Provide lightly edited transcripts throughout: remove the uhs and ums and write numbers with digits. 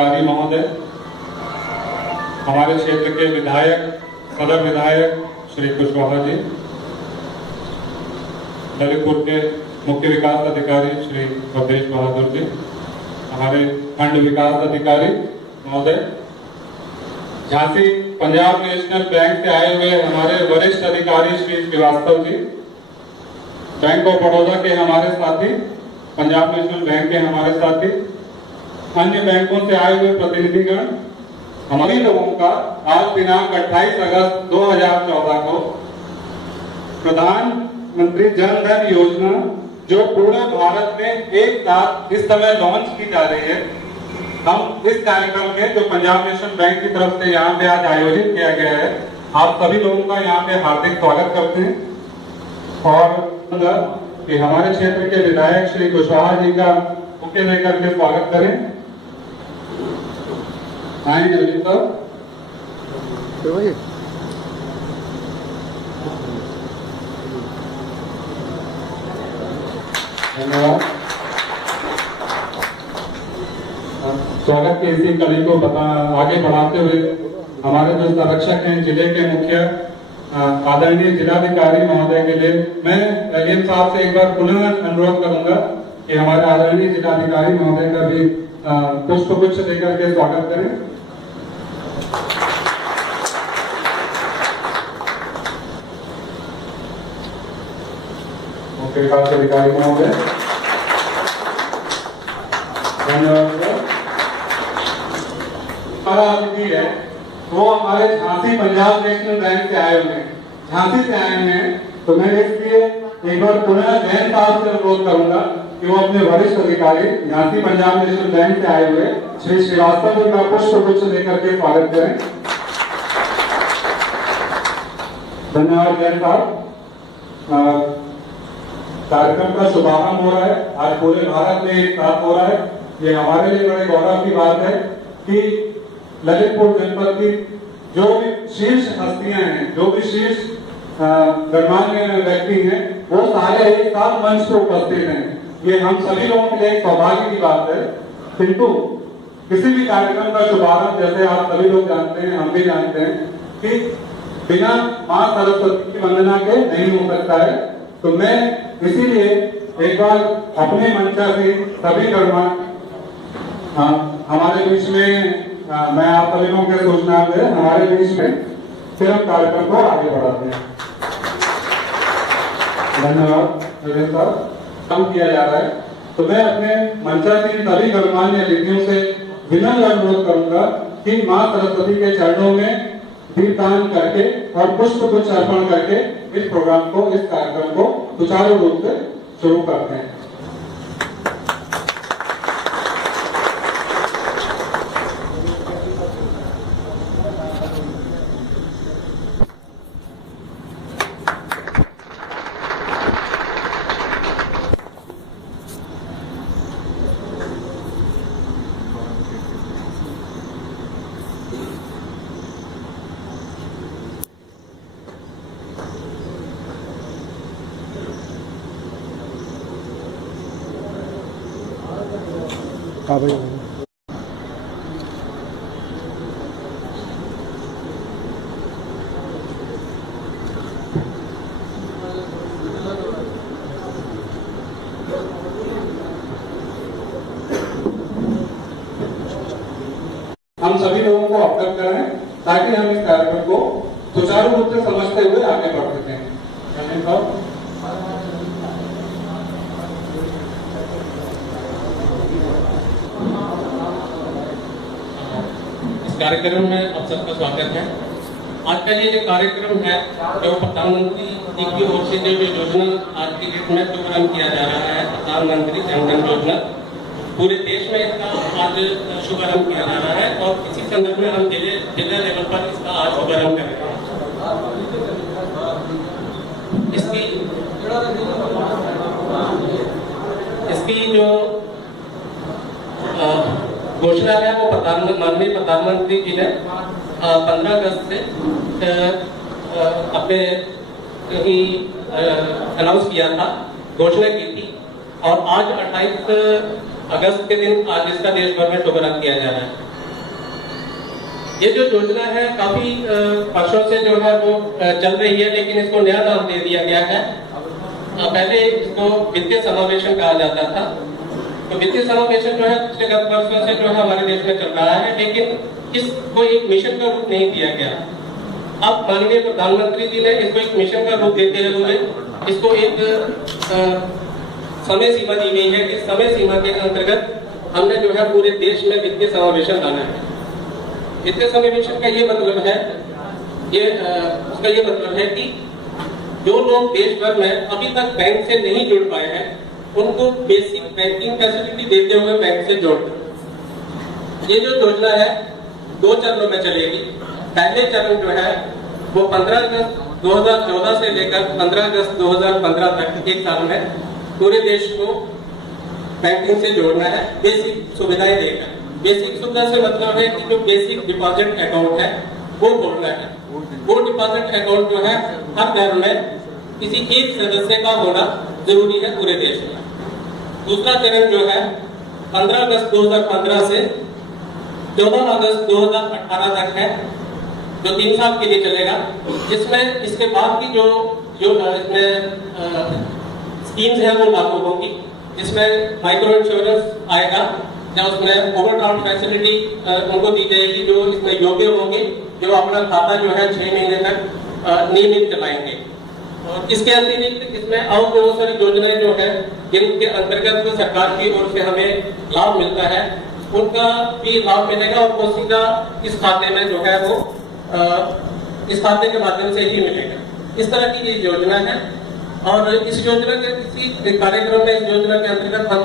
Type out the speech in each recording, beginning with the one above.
अधिकारी महोदय, हमारे क्षेत्र के विधायक, सदर विधायक श्री कुशवाहा जी, ललितपुर के मुख्य विकास अधिकारी श्री भद्रेश बहादुर जी, हमारे खंड विकास अधिकारी महोदय, झांसी पंजाब नेशनल बैंक से आए हुए हमारे वरिष्ठ अधिकारी श्री श्रीवास्तव जी, बैंक ऑफ बड़ौदा के हमारे साथी, पंजाब नेशनल बैंक के हमारे साथी, अन्य बैंकों से आए हुए प्रतिनिधिगण, हमारे लोगों का आज दिनांक 28 अगस्त 2014 को प्रधानमंत्री जन धन योजना जो पूरे भारत में एक साथ इस समय लॉन्च की जा रही है, हम इस कार्यक्रम के जो पंजाब नेशनल बैंक की तरफ से यहाँ पे आज आयोजित किया गया है, आप सभी लोगों का यहाँ पे हार्दिक स्वागत करते हैं। और कि हमारे क्षेत्र के विधायक श्री कुशवाहा जी का बुके देकर के स्वागत करें। धन्यवाद। स्वागत की इसी कड़ी को आगे बढ़ाते हुए हमारे जो संरक्षक हैं जिले के मुख्य आदरणीय जिलाधिकारी महोदय के लिए मैं एम साहब से एक बार पुनः अनुरोध करूंगा कि हमारे आदरणीय जिलाधिकारी महोदय का भी पुष्प गुच्छ देकर के स्वागत करें। मुख्य विकास अधिकारी महोदय, धन्यवाद। हमारा अतिथि है वो हमारे झांसी पंजाब नेशनल बैंक से आए हुए हैं, झांसी से आए हैं, तो मैं इसलिए एक बार पुनः जैन साहब से अनुरोध करूंगा कि वो अपने वरिष्ठ अधिकारी झांसी पंजाब नेशनल बैंक से आए हुए श्री श्रीवास्तव जी का पुष्प गुच्छ लेकर के स्वागत करें। धन्यवाद जैन साहब। कार्यक्रम का शुभारंभ हो रहा है, आज पूरे भारत में एक साथ हो रहा है। ये हमारे लिए बड़े गौरव की बात है कि ललितपुर जनपद की जो भी शीर्ष हस्तियां हैं, जो भी शीर्ष गणमान्य व्यक्ति हैं, वो सारे एक साथ मंच पर उपस्थित हैं। ये हम सभी लोगों के लिए एक सौभाग्य की बात है। किंतु किसी भी कार्यक्रम का शुभारंभ, जैसे आप सभी लोग जानते हैं, हम भी जानते हैं कि बिना मां सरस्वती की वंदना के नहीं हो सकता है। तो मैं इसीलिए एक बार अपने मंचा से सभी गणमान्य हमारे बीच में मैं आप सभी लोगों के सूचना दे हमारे बीच में फिर हम कार्यक्रम को आगे बढ़ाते हैं। धन्यवाद साहब। काम किया जा रहा है, तो मैं अपने मंचासीन सभी गणमान्य अतिथियों से विनम्र अनुरोध करूंगा कि मां सरस्वती के चरणों में दीपदान करके और पुष्प गुच्छ अर्पण करके इस प्रोग्राम को, इस कार्यक्रम को सुचारू रूप से शुरू करते हैं। हाँ भाई, हम सभी लोगों को अवगत कराएं ताकि हम इस कार्यक्रम को सुचारू रूप से समझते हुए आगे बढ़ सकें। कार्यक्रम में आप सबका स्वागत है। आज का ये जो कार्यक्रम है जो प्रधानमंत्री जी की ओर से जो योजना आज की डेट में शुभारंभ किया जा रहा है, प्रधानमंत्री जन धन योजना, पूरे देश में इसका आज शुभारंभ किया जा रहा है और इसी संदर्भ में हम जिला लेवल पर इसका आज शुभारंभ करेंगे। इसकी जो घोषणा है वो माननीय प्रधानमंत्री जी ने 15 अगस्त से अपने अनाउंस किया था, घोषणा की थी और आज 28 अगस्त के दिन आज इसका देश भर में शुभारंभ किया जा रहा है। ये जो योजना है काफी वर्षों से जो है वो चल रही है, लेकिन इसको नया नाम दे दिया गया है। पहले इसको वित्तीय समावेशन कहा जाता था। तो वित्तीय समावेशन जो है पिछले गत वर्षों से जो है हमारे देश में चल रहा है, लेकिन इसको एक मिशन का रूप नहीं दिया गया। अब माननीय प्रधानमंत्री जी ने इसको एक मिशन का रूप देते हुए इसको एक समय सीमा दी गई है। इस समय सीमा के अंतर्गत हमने जो है पूरे देश में वित्तीय समावेशन लाना है। वित्तीय समावेशन का ये मतलब है, उसका ये मतलब है कि जो लोग देश भर में अभी तक बैंक से नहीं जुड़ पाए हैं, उनको बेसिक बैंकिंग फैसिलिटी देते हुए बैंक से जोड़ना। ये जो योजना है 2 चरणों में चलेगी। पहले चरण जो है वो 15 अगस्त 2014 से लेकर 15 अगस्त 2015 तक एक साल में पूरे देश को बैंकिंग से जोड़ना है, बेसिक सुविधाएं देकर। बेसिक सुविधा से मतलब है कि जो बेसिक डिपॉजिट अकाउंट है वो खोलना है। वो डिपॉजिट अकाउंट जो है हर घर में किसी एक सदस्य का होना जरूरी है पूरे देश में। दूसरा चरण जो है 15 अगस्त 2015 से 14 अगस्त 2018 तक है, जो 3 साल के लिए चलेगा। जिसमें इसके बाद की जो इसमें स्कीम्स हैं वो लागू होंगी। इसमें माइक्रो इंश्योरेंस आएगा, या उसमें ओवरड्राफ्ट फैसिलिटी उनको दी जाएगी जो इसमें योग्य होंगे, जो अपना खाता जो है 6 महीने तक नियमित चलाएंगे। और इसके अतिरिक्त इसमें और बहुत सारी योजनाएं जो है जिनके अंतर्गत सरकार की ओर से हमें लाभ मिलता है, उनका भी लाभ मिलेगा और वो सीधा इस खाते में जो है वो इस खाते के माध्यम से ही मिलेगा। इस तरह की ये योजना है। और इस योजना के इसी कार्यक्रम में, इस योजना के अंतर्गत हम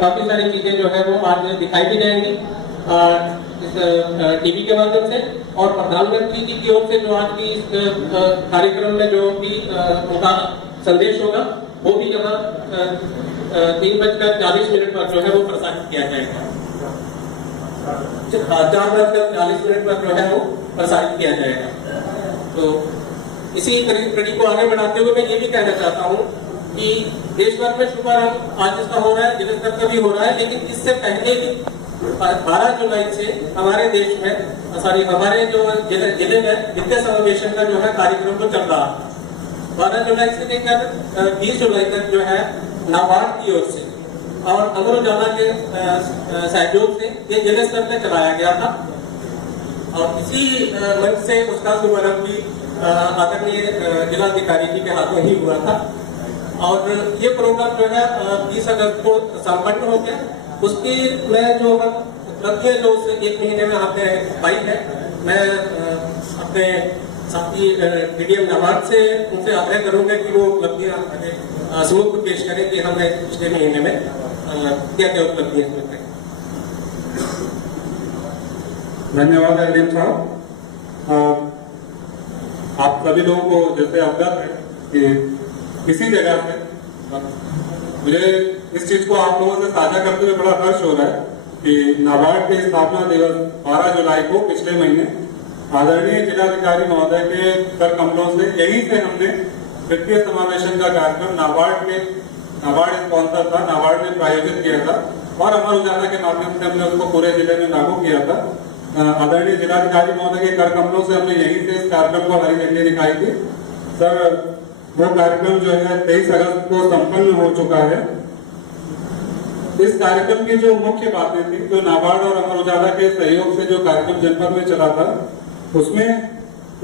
काफी सारी चीजें जो है वो आज दिखाई भी जाएंगी इस टीवी के माध्यम से। और प्रधानमंत्री जी की ओर से जो आज की इस कार्यक्रम में जो भी उनका संदेश होगा वो भी यहाँ 3:40 पर जो है वो प्रसारित किया जाएगा। 4:40 पर जो है वो प्रसारित किया जाएगा। तो इसी कड़ी को आगे बढ़ाते हुए मैं ये भी कहना चाहता हूँ कि देश भर में शुभारंभ आज इसका हो रहा है, जिले स्तर का भी हो रहा है, लेकिन इससे पहले भी 12 जुलाई से हमारे देश में हमारे जो जिले में वित्तीय समावेशन का जो है कार्यक्रम तो चल रहा है। 12 जुलाई से लेकर 20 जुलाई तक जो है नाबार्ड की ओर से और अमर उजाला के सहयोग से ये जिले स्तर पर चलाया गया था। और इसी मंच से उसका शुभारंभ भी आदरणीय जिलाधिकारी जी के हाथों ही हुआ था। और ये प्रोग्राम जो है 20 अगस्त को संपन्न हो गया। उसकी मैं जो उपलब्धियां जो उस 1 महीने में आपने पाई है, मैं अपने साथी डीडीएम नाबार्ड से उनसे आग्रह करूंगा कि वो उपलब्धियां समूह पेश करें कि हमने पिछले महीने में क्या क्या उपलब्धियां पाई। धन्यवाद एलडीएम साहब। आप सभी लोगों को जैसे अवगत है कि किसी जगह से मुझे इस चीज को आप लोगों से साझा करते हुए बड़ा हर्ष हो रहा है कि नाबार्ड के स्थापना दिवस 12 जुलाई को पिछले महीने आदरणीय जिलाधिकारी महोदय के कर कमलों से यहीं से हमने वित्तीय समावेशन का कार्यक्रम नाबार्ड स्पॉन्सर था, नाबार्ड ने प्रायोजित किया था और अमर उजाला के माध्यम से हमने उसको पूरे जिले में लागू किया था। आदरणीय जिलाधिकारी महोदय के कर कमलों से हमने यहीं से इस कार्यक्रम को हरी झंडी दिखाई थी। सर, वो कार्यक्रम जो है 23 अगस्त को संपन्न हो चुका है। इस कार्यक्रम की जो मुख्य बातें थी, जो नाबार्ड और अमर उजाला के सहयोग से जो कार्यक्रम जनपद में चला था, उसमें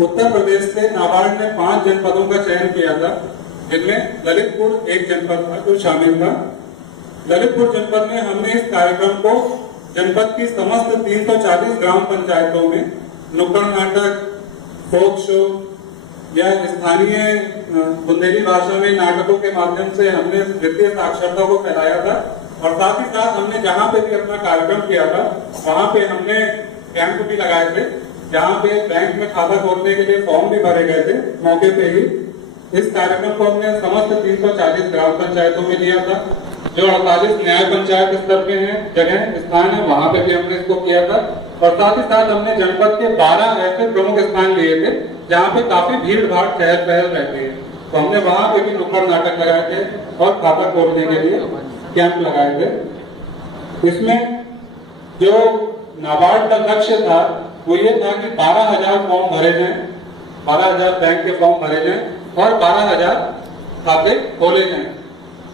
उत्तर प्रदेश से नाबार्ड ने 5 जनपदों का चयन किया था, जिनमें ललितपुर एक जनपद था जो शामिल था। ललितपुर जनपद में हमने इस कार्यक्रम को जनपद की समस्त 340 ग्राम पंचायतों में नुक्कड़ नाटक, फोक शो या स्थानीय बुंदेली भाषा में नाटकों के माध्यम से हमने वित्तीय साक्षरता को फैलाया था। और साथ ही साथ हमने जहां पे भी अपना कार्यक्रम किया था वहां पे हमने कैंप भी लगाए थे, जहां पे बैंक में खाता खोलने के लिए फॉर्म भी भरे गए थे मौके पे ही। इस कार्यक्रम को हमने समस्त 340 ग्राम पंचायतों में लिया था। जो 48 न्याय पंचायत स्तर के हैं जगह स्थान है, वहां पे भी हमने इसको किया था। और साथ ही साथ हमने जनपद के 12 ऐसे प्रमुख स्थान लिए थे जहाँ पे काफी भीड़ भाड़ चहल पहल रहती है, तो हमने वहां पे भी नुक्कड़ नाटक लगाए थे और खाता खोलने के लिए कैंप लगाए थे। इसमें जो नाबार्ड का लक्ष्य था वो ये था कि 12,000 फॉर्म भरे जाएं, 12,000 बैंक के फॉर्म भरे जाएं और 12,000 खाते खोले जाएं।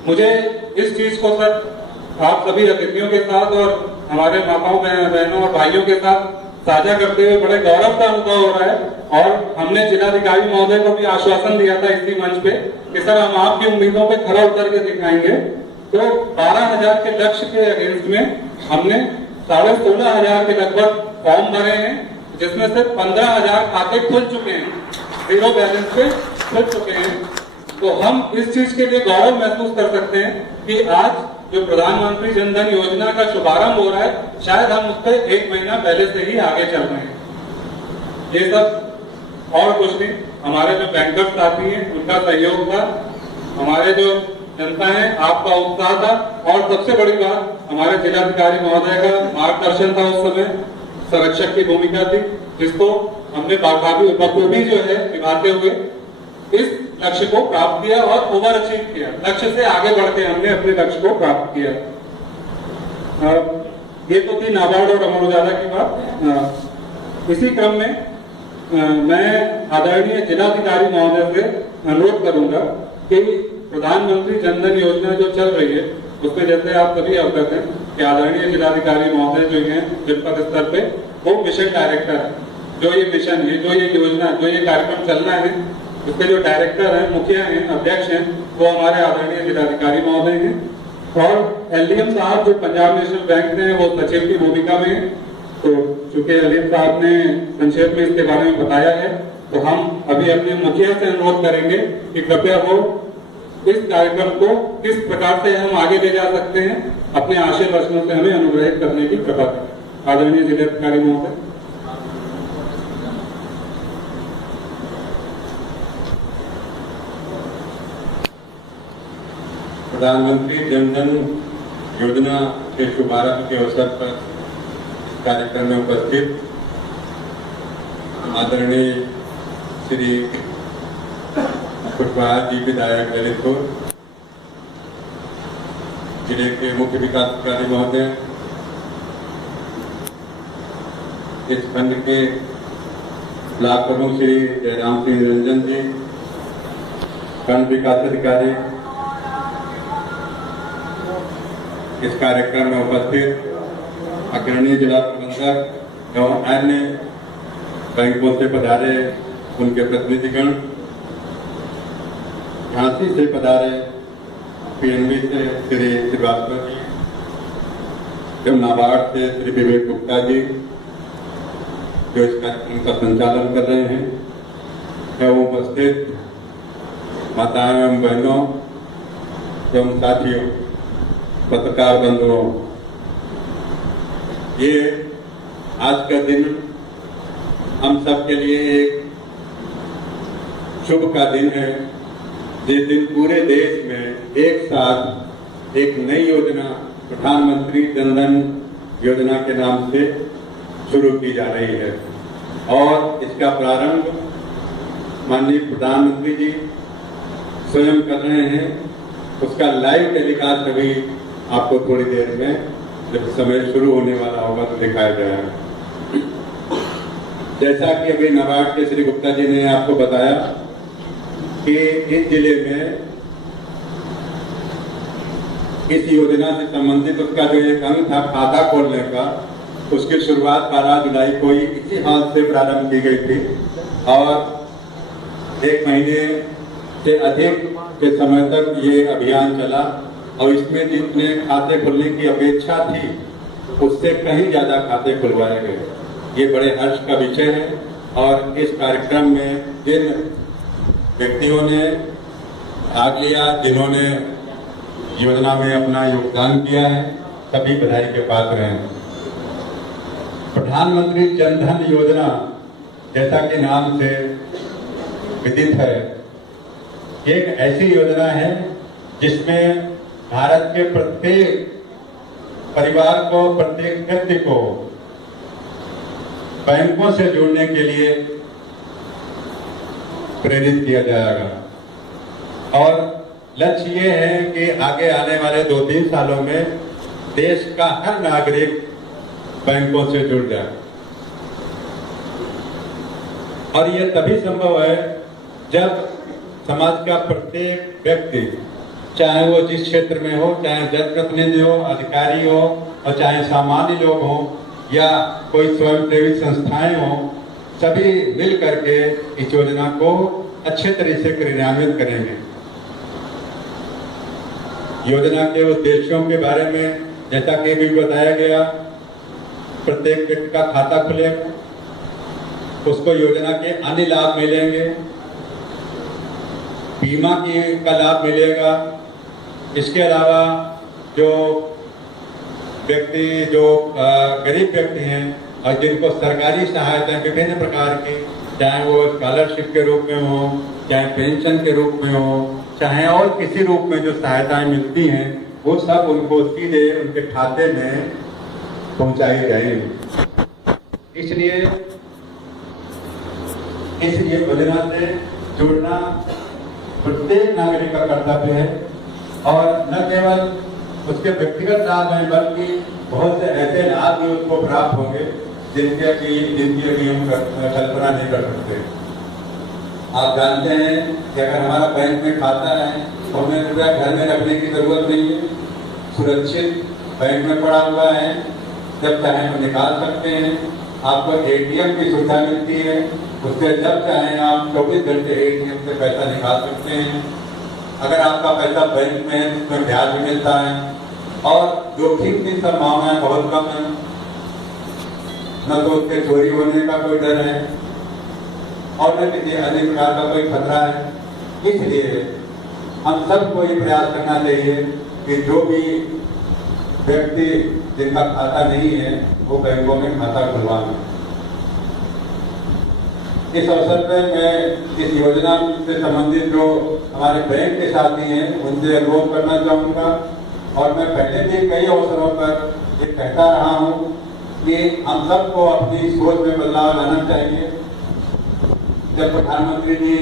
मुझे इस चीज को सर आप सभी अतिथियों के साथ और हमारे माताओं बहनों और भाइयों के साथ साझा करते हुए बड़े गौरव का अनुभव हो रहा है। और हमने जिलाधिकारी महोदय को भी आश्वासन दिया था इसी मंच पे कि सर हम आपकी उम्मीदों पे खरा उतर के दिखाएंगे। तो 12,000 के लक्ष्य के अगेंस्ट में हमने 16,500 के लगभग फॉर्म भरे हैं, जिसमें से 15,000 खाते खुल चुके हैं, 0 बैलेंस पे खुल चुके हैं। तो हम इस चीज के लिए गौरव महसूस कर सकते हैं कि आज जो प्रधानमंत्री जन धन योजना का शुभारंभ हो रहा है, शायद हम उस पर 1 महीना पहले से ही आगे चल रहे हैं। ये सब और कुछ नहीं, हमारे जो बैंकर्स साथी हैं उनका सहयोग था, हमारे जो जनता है आपका उत्साह था, और सबसे बड़ी बात हमारे जिलाधिकारी महोदय का मार्गदर्शन था। उस समय संरक्षक की भूमिका थी, जिसको हमने बखूबी जो है निभाते हुए इस लक्ष्य को प्राप्त किया और ओवर अचीव किया। लक्ष्य से आगे बढ़ के हमने अपने लक्ष्य को प्राप्त किया। ये तो थी नाबार्ड और अमर उजाला की बात। इसी क्रम में मैं आदरणीय जिलाधिकारी महोदय से अनुरोध करूंगा कि प्रधानमंत्री जन धन योजना जो चल रही है उसमें जैसे आप सभी अवगत हैं कि आदरणीय जिलाधिकारी महोदय जो हैं जनपद स्तर पे वो मिशन डायरेक्टर है। जो ये मिशन है, जो ये योजना, जो ये कार्यक्रम चलना है, उसके जो डायरेक्टर हैं, मुखिया हैं, अध्यक्ष हैं, वो हमारे आदरणीय जिलाधिकारी महोदय हैं। और एलडीएम साहब जो पंजाब नेशनल बैंक में वो सचिव की भूमिका में हैं। तो चूंकि एलडीएम साहब ने संक्षेप में इसके बारे में बताया है, तो हम अभी अपने मुखिया से अनुरोध करेंगे कि कृपया वो इस कार्यक्रम को किस प्रकार से हम आगे ले जा सकते हैं, अपने आशीर्वचनों से हमें अनुग्रहित करने की कृपा करें। आदरणीय जिलाधिकारी महोदय। प्रधानमंत्री जन धन योजना के शुभारंभ के अवसर पर कार्यक्रम में उपस्थित आदरणीय श्री पुष्पराज जी विधायक ललितपुर, जिले के मुख्य विकास अधिकारी महोदय, इस खंड के ब्लॉक प्रमुख श्री जयराम सिंह रंजन जी, खंड विकास अधिकारी, इस कार्यक्रम में उपस्थित अग्रणी जिला प्रबंधक एवं अन्य बैंकों से पधारे उनके प्रतिनिधिगण, झांसी से पधारे पीएनबी से श्री श्रीवास्तव जी एवं नाबार्ड से श्री विवेक गुप्ता जी जो इस कार्यक्रम का संचालन कर रहे हैं, एवं उपस्थित माताओं एवं बहनों एवं साथियों, पत्रकार बंधुओं, ये आज का दिन हम सब के लिए एक शुभ का दिन है, जिस दिन पूरे देश में एक साथ एक नई योजना प्रधानमंत्री जन धन योजना के नाम से शुरू की जा रही है। और इसका प्रारंभ माननीय प्रधानमंत्री जी स्वयं कर रहे हैं। उसका लाइव टेलीकास्ट अभी आपको थोड़ी देर में जब समय शुरू होने वाला होगा तो दिखाया जाएगा। जैसा कि अभी नाबार्ड के श्री गुप्ता जी ने आपको बताया कि इस जिले में इस योजना से संबंधित उसका जो एक अंग था खाता खोलने का, उसकी शुरुआत 12 जुलाई को ही इसी हाल से प्रारंभ की गई थी और 1 महीने से अधिक के समय तक ये अभियान चला और इसमें जितने खाते खुलने की अपेक्षा थी उससे कहीं ज्यादा खाते खुलवाए गए। ये बड़े हर्ष का विषय है और इस कार्यक्रम में जिन व्यक्तियों ने भाग लिया, जिन्होंने योजना में अपना योगदान किया है, सभी बधाई के पात्र हैं। प्रधानमंत्री जन धन योजना जैसा कि नाम से विदित है, एक ऐसी योजना है जिसमें भारत के प्रत्येक परिवार को, प्रत्येक व्यक्ति को बैंकों से जुड़ने के लिए प्रेरित किया जाएगा और लक्ष्य ये है कि आगे आने वाले 2-3 सालों में देश का हर नागरिक बैंकों से जुड़ जाए। और ये तभी संभव है जब समाज का प्रत्येक व्यक्ति, चाहे वो जिस क्षेत्र में हो, चाहे जनप्रतिनिधि हो, अधिकारी हो, और चाहे सामान्य लोग हों या कोई स्वयंसेवी संस्थाएं हों, सभी मिल करके इस योजना को अच्छे तरीके से क्रियान्वित करेंगे। योजना के उद्देश्यों के बारे में जैसा कि भी बताया गया, प्रत्येक व्यक्ति का खाता खुलेगा, उसको योजना के अन्य लाभ मिलेंगे, बीमा का लाभ मिलेगा। इसके अलावा जो व्यक्ति गरीब व्यक्ति हैं और जिनको सरकारी सहायता विभिन्न प्रकार की, चाहे वो स्कॉलरशिप के रूप में हो, चाहे पेंशन के रूप में हो, चाहे और किसी रूप में जो सहायताएं मिलती हैं, वो सब उनको सीधे उनके खाते में पहुंचाई जाएगी। इसलिए इस योजना से जुड़ना प्रत्येक नागरिक का कर्तव्य है और न केवल उसके व्यक्तिगत लाभ हैं, बल्कि बहुत से ऐसे लाभ भी उसको प्राप्त होंगे जिनकी अभी हम कल्पना नहीं कर सकते। आप जानते हैं कि अगर हमारा बैंक में खाता है तो हमें रुपया घर में रखने की जरूरत नहीं है, सुरक्षित बैंक में पड़ा हुआ है, जब चाहे हम निकाल सकते हैं। आपको एटीएम की सुविधा मिलती है, उससे जब चाहे आप 24 घंटे एटीएम से पैसा निकाल सकते हैं। अगर आपका पैसा बैंक में है तो उसमें ब्याज भी मिलता है और जोखिम की संभावनाएं बहुत कम है, न तो उसके चोरी होने का कोई डर है और न किसी अन्य प्रकार का कोई खतरा है। इसलिए हम सबको ये प्रयास करना चाहिए कि जो भी व्यक्ति जिनका खाता नहीं है वो बैंकों में खाता खुलवाएं। इस अवसर पर मैं इस योजना से संबंधित जो हमारे बैंक के साथी हैं उनसे अनुरोध करना चाहूँगा और मैं पहले भी कई अवसरों पर ये कहता रहा हूँ कि हम सबको अपनी सोच में बदलाव लाना चाहिए। जब प्रधानमंत्री जी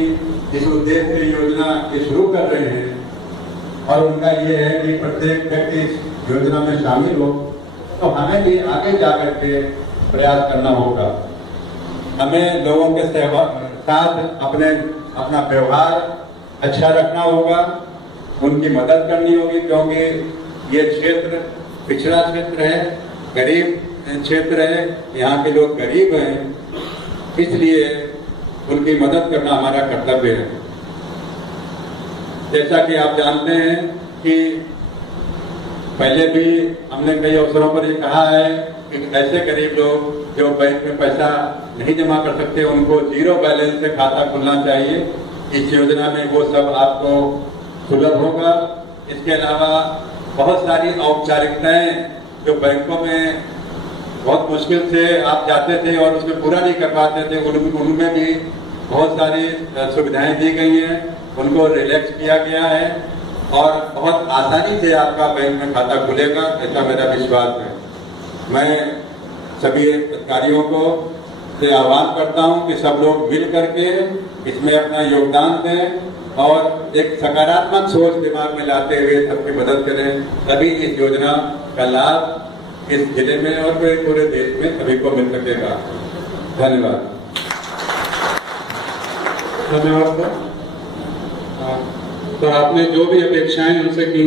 इस उद्देश्य से योजना ये शुरू कर रहे हैं और उनका ये है कि प्रत्येक व्यक्ति इस योजना में शामिल हो, तो हमें भी आगे जाकर के प्रयास करना होगा। हमें लोगों के साथ अपना व्यवहार अच्छा रखना होगा, उनकी मदद करनी होगी, क्योंकि ये क्षेत्र पिछड़ा क्षेत्र है, गरीब क्षेत्र है, यहाँ के लोग गरीब हैं, इसलिए उनकी मदद करना हमारा कर्तव्य है। जैसा कि आप जानते हैं कि पहले भी हमने कई अवसरों पर ये कहा है कि ऐसे गरीब लोग जो बैंक में पैसा नहीं जमा कर सकते उनको जीरो बैलेंस से खाता खुलना चाहिए। इस योजना में वो सब आपको सुलभ होगा। इसके अलावा बहुत सारी औपचारिकताएं जो बैंकों में बहुत मुश्किल से आप जाते थे और उसमें पूरा नहीं कर पाते थे, उनमें भी बहुत सारी सुविधाएं दी गई हैं, उनको रिलैक्स किया गया है और बहुत आसानी से आपका बैंक में खाता खुलेगा, ऐसा मेरा विश्वास है। मैं सभी अधिकारियों को से आह्वान करता हूं कि सब लोग मिल करके इसमें अपना योगदान दें और एक सकारात्मक सोच दिमाग में लाते हुए सबकी मदद करें, तभी इस योजना का लाभ इस जिले में और पूरे देश में सभी को मिल सकेगा। धन्यवाद। धन्यवाद सर। आपने जो भी अपेक्षाएं उनसे की,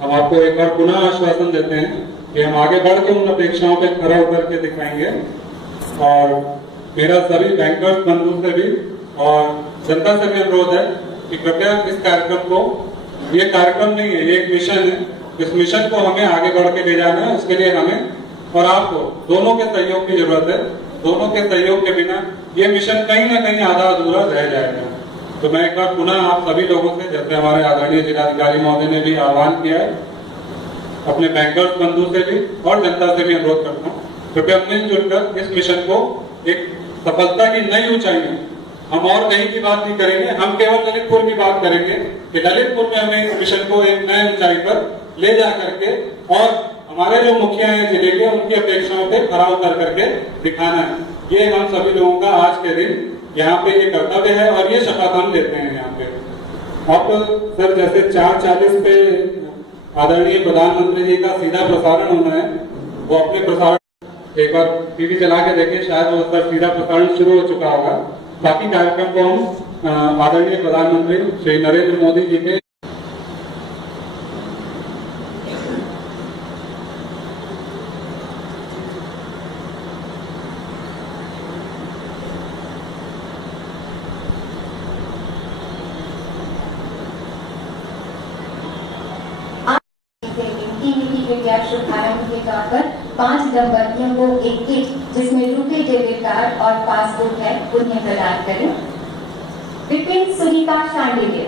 हम आपको एक बार पुनः आश्वासन देते हैं कि हम आगे बढ़ के उन अपेक्षाओं पे खरा उतर के दिखाएंगे और मेरा सभी बैंकर्स बंधु से भी और जनता से भी अनुरोध है कि कृपया इस कार्यक्रम को, ये कार्यक्रम नहीं है, ये एक मिशन है, इस मिशन को हमें आगे बढ़ के ले जाना है। उसके लिए हमें और आपको दोनों के सहयोग की जरूरत है। दोनों के सहयोग के बिना ये मिशन कहीं ना कहीं आधा अधूरा रह जाएगा। तो मैं एक बार पुनः आप सभी लोगों से, जैसे हमारे आदरणीय जिलाधिकारी महोदय ने भी आह्वान किया है, अपने बैंकर्स बंधु से भी और जनता से भी अनुरोध करता हूँ, कृपया मिलजुल कर इस मिशन को एक सफलता की नई ऊंचाई में, हम और कहीं की बात नहीं करेंगे, हम केवल ललितपुर की बात करेंगे कि ललितपुर में हमें इस मिशन को एक नई ऊंचाई पर ले जा करके और हमारे जो मुखिया हैं जिले के, उनकी अपेक्षाओं पे खरा उतर करके दिखाना है। ये हम सभी लोगों का आज के दिन यहाँ पे ये कर्तव्य है और ये शपथ हम लेते हैं यहाँ पे। अब सर जैसे 4:40 पे आदरणीय प्रधानमंत्री जी का सीधा प्रसारण होना है, वो अपने प्रसारण एक बार टीवी चला के देखें, शायद वो सर सीधा प्रसारण शुरू हो चुका होगा। बाकी कार्यक्रम को हम आदरणीय प्रधानमंत्री श्री नरेंद्र मोदी जी के शुभारंभ के तौर पर 5 दंपतियों को एक किट जिसमें रुपे डेबिट कार्ड और पासबुक है उन्हें प्रदान करें। विपिन सुनीता शांडिल्य।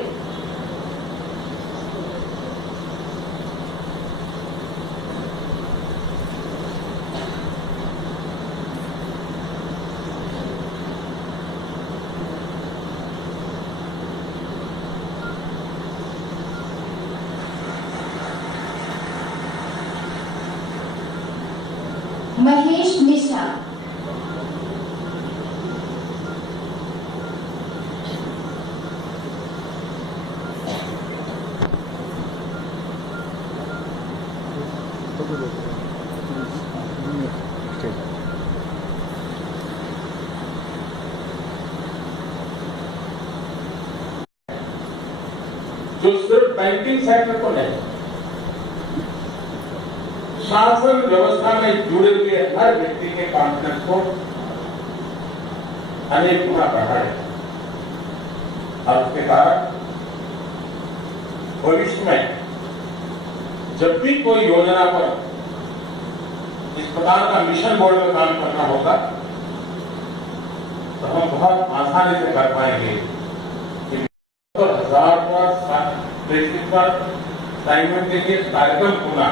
महेश मिश्रा। जो सिर्फ बैंकिंग सेक्टर को नहीं, शासन व्यवस्था में जुड़े हुए हर व्यक्ति के कॉन्फिडेंस को अनेक गुना बढ़ा है और उसके कारण भविष्य में जब भी कोई योजना पर इस प्रकार का मिशन मोड में काम करना होगा तो हम बहुत आसानी से कर पाएंगे। 1000 पर साइमल्टेनियस कार्यक्रम होना,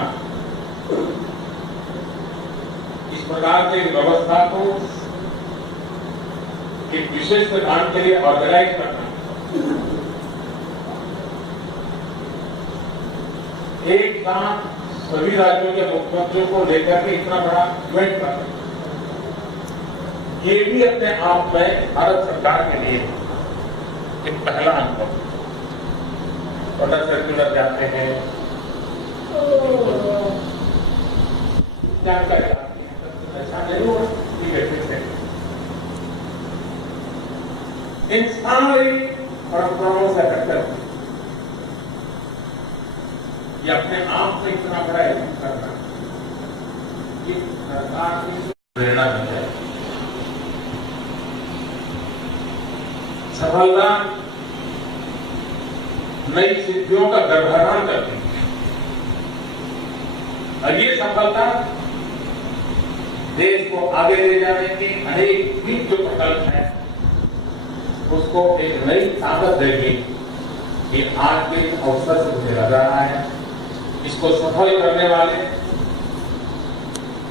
इस प्रकार की व्यवस्था को एक विशेष काम के लिए ऑर्गेनाइज करना, एक साथ सभी राज्यों के मुख्यमंत्रियों को लेकर के इतना बड़ा इवेंट करना, ये भी अपने आप में भारत सरकार के लिए एक पहला अनुभव। ऑर्डर सर्कुलर जाते हैं, जानकारी आती है, ऐसा नहीं हुआ इन सारी परंपराओं से हटकर ये अपने आप से इतना बड़ा इवेंट करना, ये सरकार की प्रेरणा बन जाए। सफलता नई सिद्धियों का गर्भाधान करती है और ये सफलता देश को आगे ले जाने की अनेक भी जो प्रकल्प है उसको एक नई ताकत देगी। ये आज के अवसर से मुझे लग रहा है इसको सफल करने वाले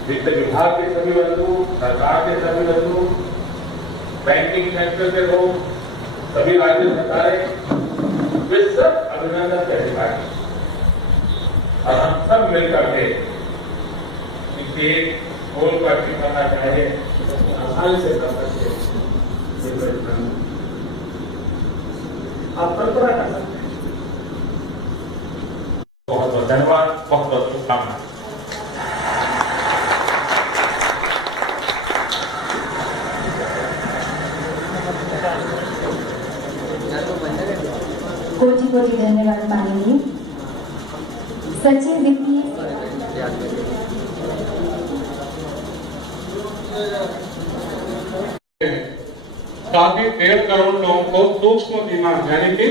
वित्त विभाग के सभी बंधु, सरकार के सभी बंधु, बैंकिंग सेक्टर के लोग, सभी राज्य सरकारें, वे सब अभिनंदन के अधिकारी और हम सब मिलकर के इसके एक गोल पर करना चाहिए, आसानी से कर सकते हैं। आप कल्पना कर सकते हैं। बहुत बहुत धन्यवाद, बहुत बहुत शुभकामनाएं। कोटि कोटि धन्यवाद माननीय सचिव वित्तीय। काफी 1.5 करोड़ लोगों को सूक्ष्म बीमा यानी कि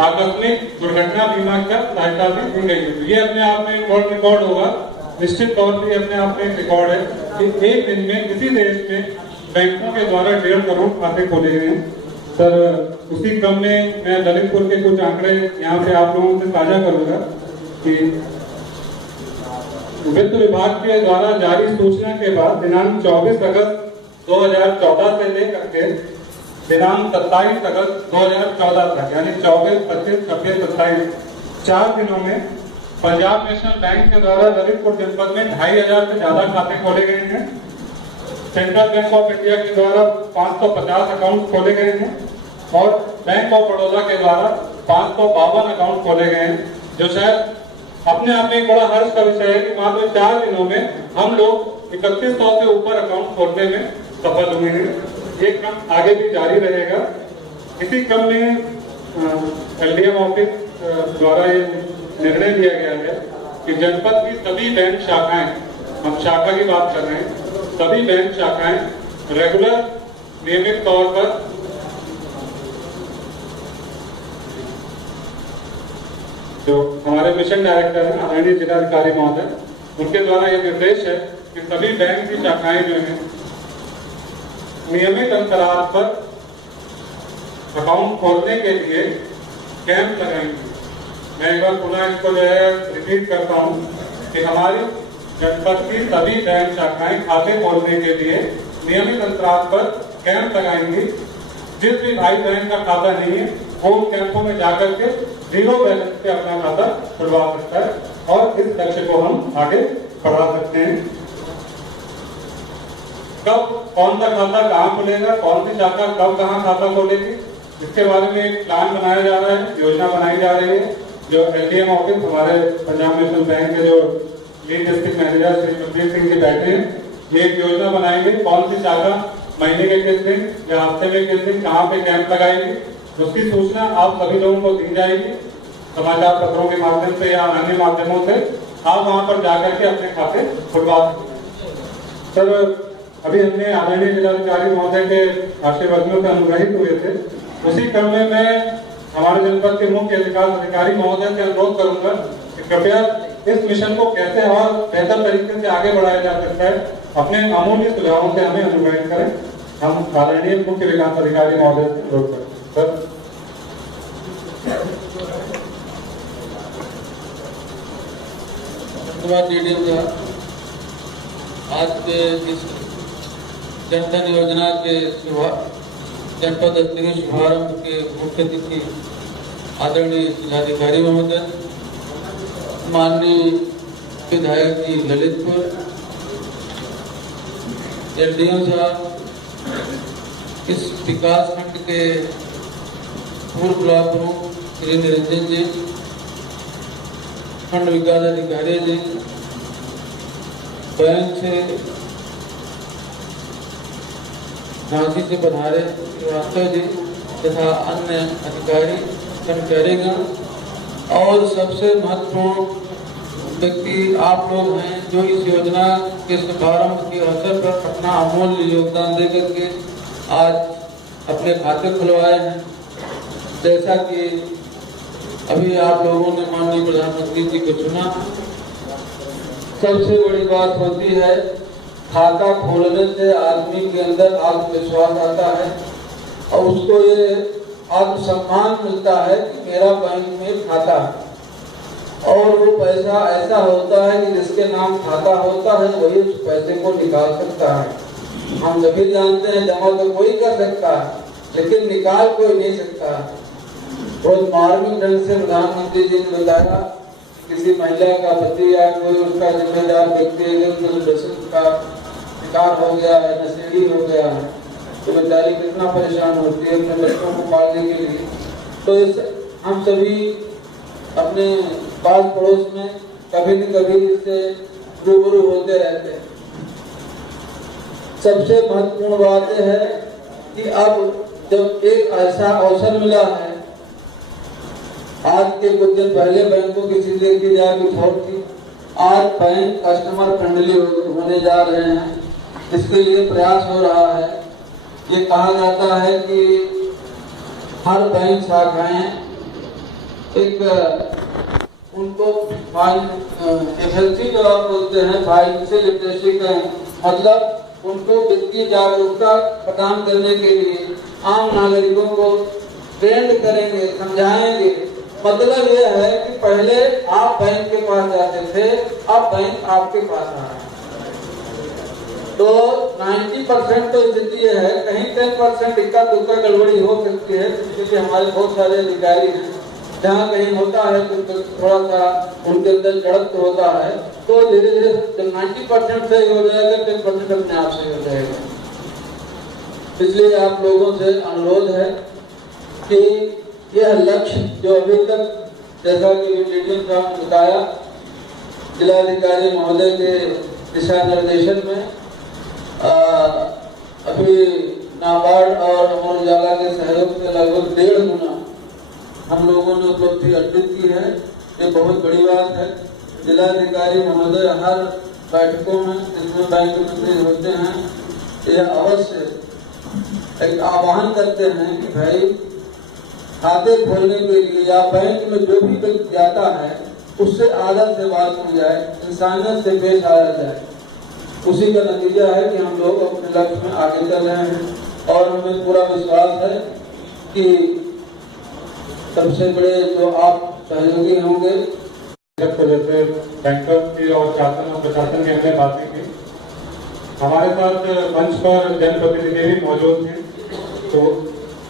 आकस्मिक दुर्घटना बीमा का सहायता भी दी गई है। ये अपने आप में एक वर्ल्ड रिकॉर्ड होगा, निश्चित तौर पर अपने आप में एक रिकॉर्ड है कि एक दिन में किसी देश में बैंकों के द्वारा 1.5 करोड़ खाते खोले गए हैं। सर, उसी क्रम में मैं ललितपुर के कुछ आंकड़े यहाँ पे आप लोगों से साझा करूंगा कि वित्त विभाग के द्वारा जारी सूचना के बाद दिनांक 24 अगस्त 2014 से लेकर के दिनांक 27 अगस्त 2014 तक यानी 24, 25, 26, 27 4 दिनों में पंजाब नेशनल बैंक के द्वारा ललितपुर जनपद में 2500 से ज्यादा खाते खोले गए हैं। सेंट्रल बैंक ऑफ इंडिया के द्वारा 550 अकाउंट खोले गए हैं और बैंक ऑफ बड़ौदा के द्वारा 552 अकाउंट खोले गए हैं, जो शायद अपने आप में एक बड़ा हर्ष का विषय है कि मात्र 4 दिनों में हम लोग 3100 से ऊपर अकाउंट खोलने में सफल हुए हैं। ये क्रम आगे भी जारी रहेगा। इसी क्रम में LDM ऑफिस द्वारा ये निर्णय लिया गया है कि जनपद की सभी बैंक शाखाएं, हम शाखा की बात कर रहे हैं, सभी बैंक शाखाएं रेगुलर नियमित तौर पर जो हमारे मिशन डायरेक्टर हैं आदरणीय जिलाधिकारी महोदय, उनके द्वारा यह निर्देश है कि सभी बैंक की शाखाएं जो है नियमित अंतराल पर अकाउंट खोलने के लिए कैंप लगाएंगे। मैं एक बार पुनः इसको जो है रिपीट करता हूँ कि हमारी जनपद की सभी बैंक शाखाएं खाते खोलने के लिए नियमित अंतराल पर कैंप लगाएंगी। जिस भी भाई बहन का खाता नहीं है वो उन कैंपों में जाकर के 0 बैलेंस पे अपना खाता खुलवा सकता है और इस लक्ष्य को हम आगे बढ़ा सकते हैं। कब कौन सा खाता कहाँ खुलेगा, कौन सी शाखा कब कहाँ खाता खोलेगी, इसके बारे में एक प्लान बनाया जा रहा है, योजना बनाई जा रही है। जो LDM ऑफिस हमारे पंजाब नेशनल बैंक के जो lead district manager Shri Sukhbir Singh ji बैठे हैं, ये एक योजना बनाएंगे कौन सी शाखा महीने के किस दिन या हफ्ते में किस दिन कहाँ पे कैंप लगाएगी। उसकी सूचना आप सभी लोगों को दी जाएगी समाचार पत्रों के माध्यम से या अन्य माध्यमों से। आप वहां पर जाकर के अपने खाते खुलवा सकते। सर अभी हमने आदरणीय जिलाधिकारी महोदय के आशीर्वादों से अनुग्रहित हुए थे। उसी क्रम में मैं हमारे जनपद के मुख्य विकास अधिकारी महोदय से अनुरोध करूंगा कि कृपया इस मिशन को कैसे और बेहतर तरीके से आगे बढ़ाया जा सकता है, अपने अमूल्य सुझावों से हमें अनुग्रहित करें। हम आदरणीय मुख्य विकास अधिकारी महोदय से अनुरोध करें। सर आज के इस जनधन योजना के जनपद स्तरीय शुभारंभ के मुख्य अतिथि आदरणीय जिलाधिकारी महोदय, माननीय विधायक जी ललितपुर, LDM साहब, इस विकास खंड के पूर्व ब्लॉक प्रमुख श्री निरंजन जी, खंड विकास अधिकारी जी, बैंक से झांसी से पधारे श्रीवास्तव जी तथा अन्य अधिकारी कर्मचारीगण और सबसे महत्वपूर्ण व्यक्ति आप लोग हैं जो इस योजना के शुभारंभ के अवसर पर अपना अमूल्य योगदान दे करके आज अपने खाते खुलवाए हैं। जैसा कि अभी आप लोगों ने माननीय प्रधानमंत्री जी को सुना, सबसे बड़ी बात होती है खाता खोलने से आदमी के अंदर आत्मविश्वास आता है और उसको ये आत्मसम्मान मिलता है कि मेरा बैंक में खाता है। और वो पैसा ऐसा होता है कि जिसके नाम खाता होता है वही उस पैसे को निकाल सकता है। हम सभी जानते हैं जमा तो कोई कर सकता है लेकिन निकाल कोई नहीं सकता। बहुत मार्मिक ढंग से प्रधानमंत्री जी ने बताया, किसी महिला का पति या कोई उसका जिम्मेदार व्यक्ति का शिकार हो गया है, नशेड़ी हो गया है, तो बेचारी कितना परेशान होती है अपने बच्चों को पालने के लिए। तो इस हम सभी अपने पास पड़ोस में कभी न कभी इससे रूबरू होते रहते हैं। सबसे महत्वपूर्ण बात यह है कि अब जब एक ऐसा अवसर मिला है, आज के कुछ दिन पहले बैंकों की चीजें की जा थी, आज बैंक कस्टमर फ्रेंडली होने जा रहे हैं। इसके लिए प्रयास हो रहा है। ये कहा जाता है कि हर बैंक शाखाएं एक उनको FLC जो आप बोलते हैं, फाइनेंशियल लिटरेसी का मतलब उनको वित्तीय जागरूकता प्रदान करने के लिए आम नागरिकों को ट्रेंड करेंगे, समझाएंगे। मतलब यह है कि पहले आप बैंक के पास जाते थे, अब बैंक आपके पास आ रहा है। तो 90% तो स्थिति यह है, कहीं 10% इक्का दुक्का गड़बड़ी हो सकती है, क्योंकि हमारे बहुत सारे अधिकारी हैं, जहाँ कहीं होता है तो थोड़ा सा उनके अंदर जड़त्व होता है, तो धीरे धीरे जब 90% सही हो जाएगा 10% अपने आप सही हो जाएगा। इसलिए आप लोगों से अनुरोध है कि यह लक्ष्य जो अभी तक जैसा कि वीडियो साहब ने बताया, जिलाधिकारी महोदय के दिशा निर्देशन में अभी नाबार्ड 1.5 गुना हम लोगों ने उपलब्धि अर्जित की है। ये बहुत बड़ी बात है। जिलाधिकारी महोदय हर बैठकों में जिसमें बैंक मंत्री होते हैं यह अवश्य एक आह्वान करते हैं कि भाई खाते खोलने के लिए या बैंक में जो भी व्यक्ति जाता है उससे आदर से बात की जाए, इंसानियत से पेश आया जाए। उसी का नतीजा है कि हम लोग अपने लक्ष्य में आगे चल रहे हैं और हमें पूरा विश्वास है कि सबसे बड़े जो आप सहयोगी होंगे। जैसे बैंकर की और शासन और प्रशासन की हमने बातें की, हमारे साथ मंच पर जनप्रतिनिधि भी मौजूद थे। तो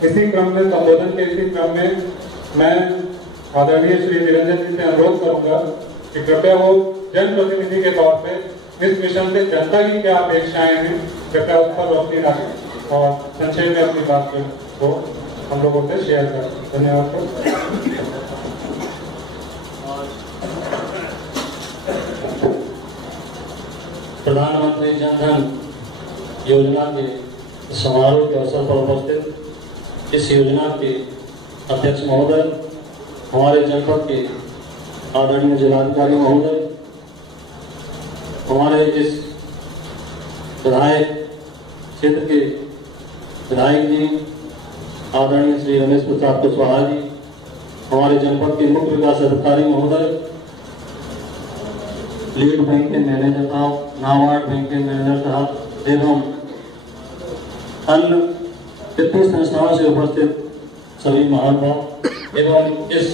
इसी क्रम में संबोधन के इसी क्रम में मैं आदरणीय श्री निरंजन जी से अनुरोध करूंगा कि कृपया वो जनप्रतिनिधि के तौर पे इस मिशन से जनता की क्या अपेक्षाएं हैं कृपया उस पर रोशनी डालें और संक्षेप में अपनी बात को हम लोगों से शेयर करें। धन्यवाद। प्रधानमंत्री जन धन योजना के समारोह के अवसर पर उपस्थित इस योजना के अध्यक्ष महोदय, हमारे जनपद के आदरणीय जिलाधिकारी महोदय, हमारे इस विधायक क्षेत्र के विधायक जी आदरणीय श्री रमेश प्रसाद कुशवाहा जी, हमारे जनपद के मुख्य विकास अधिकारी महोदय, लीड बैंक के मैनेजर साहब, नाबार्ड बैंक के मैनेजर साहब एवं अन्य वित्तीय संस्थाओं से उपस्थित सभी महानुभाव एवं इस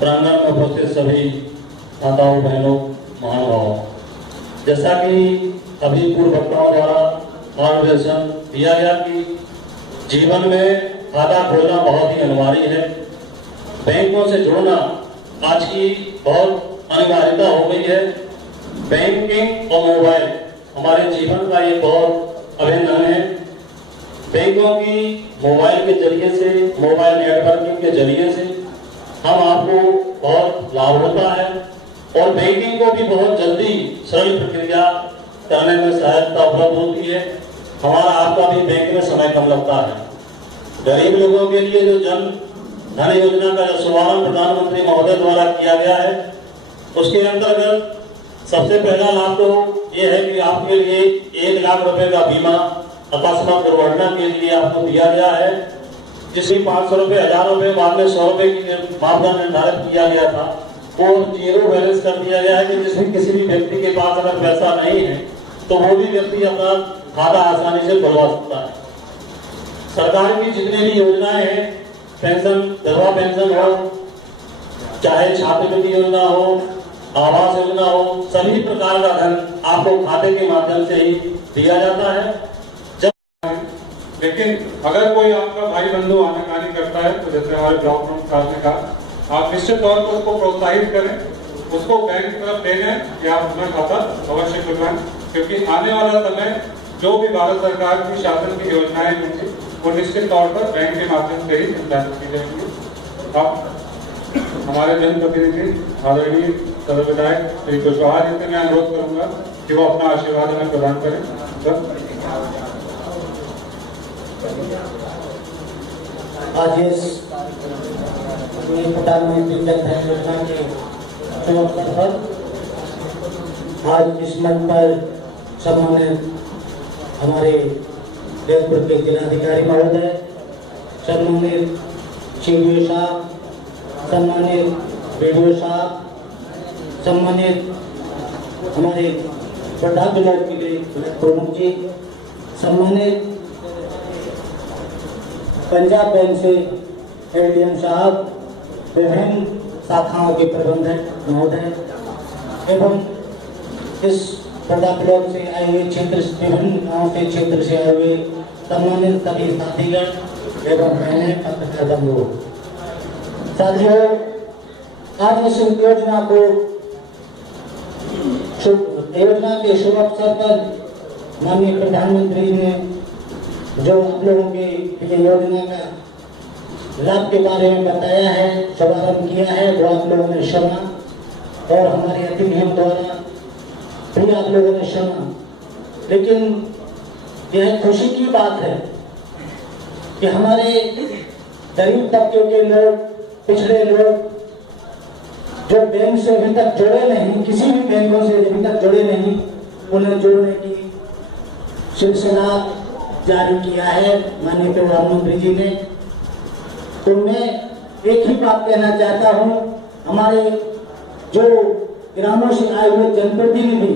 प्रांगण में उपस्थित सभी माताओं बहनों महानुभावों, जैसा कि अभी पूर्व वक्ताओं द्वारा मार्गदर्शन दिया गया कि जीवन में खाता खोलना बहुत ही अनिवार्य है। बैंकों से जुड़ना आज की बहुत अनिवार्यता हो गई है। बैंकिंग और मोबाइल हमारे जीवन का एक बहुत अभिन्न अंग है। बैंकों की मोबाइल के जरिए से, मोबाइल नेटवर्किंग के जरिए से हम आपको बहुत लाभ होता है और बैंकिंग को भी बहुत जल्दी सरल प्रक्रिया करने में सहायता उपलब्ध होती है। हमारा आपका भी बैंक में समय कम लगता है। गरीब लोगों के लिए जो जन धन योजना का जो शुभारंभ प्रधानमंत्री महोदय द्वारा किया गया है, उसके अंतर्गत सबसे पहला लाभ तो ये है कि आपके लिए 1 लाख रुपए का बीमा अकस्मात दुर्घटना के लिए आपको दिया गया है, जिसमें 500 रुपए, 1000 रुपए, बाद में 100 रुपए की मापदंड निर्धारित किया गया था, वो 0 बैलेंस कर दिया गया है कि जिसमें किसी भी व्यक्ति के पास अगर पैसा नहीं है तो वो भी व्यक्ति अपना खाता आसानी से खुलवा सकता है। सरकार की जितनी भी योजनाएं हैं, पेंशन, विधवा पेंशन हो, चाहे छात्रवृत्ति योजना हो, आवास योजना हो, सभी प्रकार का धन आपको खाते के माध्यम से ही दिया जाता है। लेकिन अगर कोई आपका भाई बंधु आनाकानी करता है तो जैसे हमारे ब्लॉक प्रमुख साहब ने कहा, आप निश्चित तौर पर उसको प्रोत्साहित करें, उसको बैंक की तरफ ले जाएं या अपना खाता अवश्य खुलवाएं, क्योंकि आने वाला समय जो भी भारत सरकार की शासन की योजनाएं होंगी वो निश्चित तौर पर बैंक के माध्यम से ही संचालित की जाएंगी। अब हमारे जनप्रतिनिधि आदरणीय सदर विधायक श्री कुशवाहा जी से मैं अनुरोध करूंगा कि वो अपना आशीर्वाद हमें प्रदान करें। आज इस प्रधानमंत्री जन धन योजना के शुभ अवसर पर आज इस मंच पर सम्मानित हमारे जयपुर के जिलाधिकारी महोदय, सम्मानित सीडीओ साहब, सम्मानित बीडीओ साहब, सम्मानित हमारे बड़ा ब्लॉक के प्रमुख जी, सम्मानित पंजाब बैंक से एडीएम साहब, विभिन्न शाखाओं के प्रबंधक महोदय एवं इस बड़ा ब्लॉक से आए हुए क्षेत्र, विभिन्न गाँव के क्षेत्र से आए हुए सम्मानित सभी साथीगण एवं बहनें, पत्रकार बंधु, साथियों, आज इस योजना के शुभ अवसर पर माननीय प्रधानमंत्री ने जो आप लोगों के लिए योजना का लाभ के बारे में बताया है, शुभारंभ किया है, वो आप लोगों ने सुना और हमारे अतिथियों द्वारा भी आप लोगों ने सुना। लेकिन यह खुशी की बात है कि हमारे गरीब तबके के लोग, पिछड़े लोग जो बैंक से अभी तक जुड़े नहीं, किसी भी बैंकों से अभी तक जुड़े नहीं, उन्हें जोड़ने की सिलसिला जारी किया है माननीय प्रधानमंत्री जी ने। तो मैं एक ही बात कहना चाहता हूँ, हमारे जो ग्रामों से आए हुए जनप्रतिनिधि,